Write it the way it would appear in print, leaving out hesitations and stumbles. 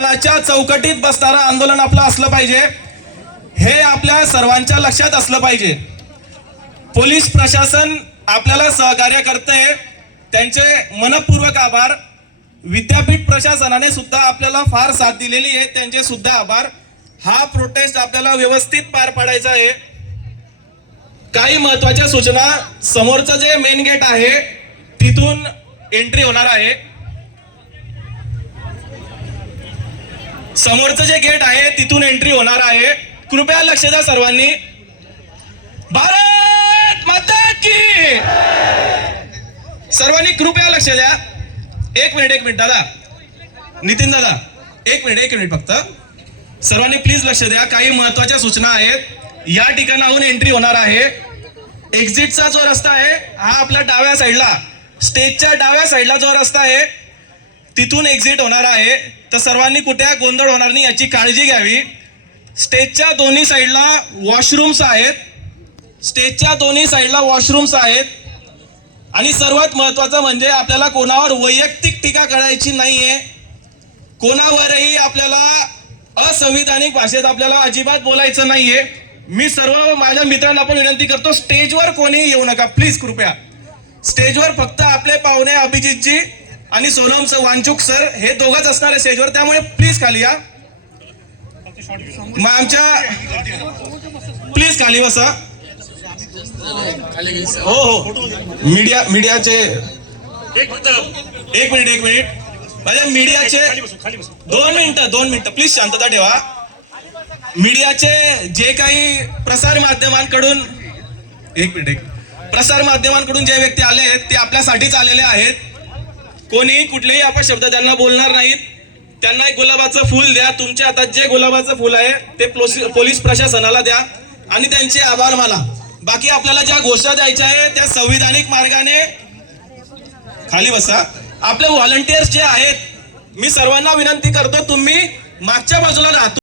चौकटीत बसणारं आंदोलन आपलं असलं पाहिजे, हे आपल्या सर्वांच्या लक्षात असलं पाहिजे. पोलीस प्रशासन आपल्याला सहकार्य करते, त्यांचे मनपूर्वक आभार. विद्यापीठ प्रशासनाने सुद्धा आपल्याला फार साथ दिलेली आहे, त्यांचे सुद्धा आभार. हा प्रोटेस्ट आपल्याला व्यवस्थित पार पाडायचा आहे. काही महत्वाच्या सूचना. समोरचं जे मेन गेट आहे तिथून एंट्री होणार आहे. समोरचं जे गेट आहे तिथून एंट्री होणार आहे. कृपया लक्ष द्या सर्वांनी. भारत माता की. सर्वांनी कृपया लक्ष द्या. एक मिनिट दादा, नितीन दादा, एक मिनिट फक्त. सर्वांनी प्लीज लक्ष द्या. काही महत्वाच्या सूचना आहेत. या ठिकाणाहून एंट्री होणार आहे. एक्झिटचा जो रस्ता आहे हा आपल्या डाव्या साईडला, स्टेजच्या डाव्या साईडला जो रस्ता आहे तिथून एक्झिट होणार आहे. तर सर्वांनी कुठे गोंधळ होणार नाही याची काळजी घ्यावी. स्टेजच्या दोन्ही साईडला वॉशरूम्स आहेत. स्टेजच्या दोन्ही साईडला वॉशरूम्स आहेत. आणि सर्वात महत्वाचं म्हणजे आपल्याला कोणावर वैयक्तिक टीका करायची नाहीये. कोणावरही आपल्याला असंविधानिक भाषेत आपल्याला अजिबात बोलायचं नाहीये. मी सर्व माझ्या मित्रांना पण विनंती करतो, स्टेजवर कोणीही येऊ नका प्लीज. कृपया स्टेजवर फक्त आपले पाहुणे अभिजितजी आणि सोनम वांचुक सर हे दोघंच असणार आहे स्टेजवर. त्यामुळे प्लीज खाली या. मग आमच्या प्लीज खाली बसा. हो मीडियाचे एक मिनिट माझ्या मीडियाचे 2 मिनिटं प्लीज शांतता ठेवा. मीडियाचे जे काही प्रसार माध्यमांकडून जे व्यक्ती आले आहेत ते आपल्यासाठीच आलेले आहेत. कोणी कुठलेही अपशब्द त्यांना बोलणार नाहीत. त्यांना एक गुलाबाचं फूल द्या. तुमच्या हातात जे गुलाबाचं फूल आहे ते पोलीस प्रशासनाला द्या आणि त्यांचे आभार माना. बाकी आपल्याला ज्या घोषणा द्यायच्या आहे त्या संविधानिक मार्गाने. खाली बसा. आपले व्हॉलंटियर्स जे आहेत मी सर्वांना विनंती करतो, तुम्ही मागच्या बाजूला राहा.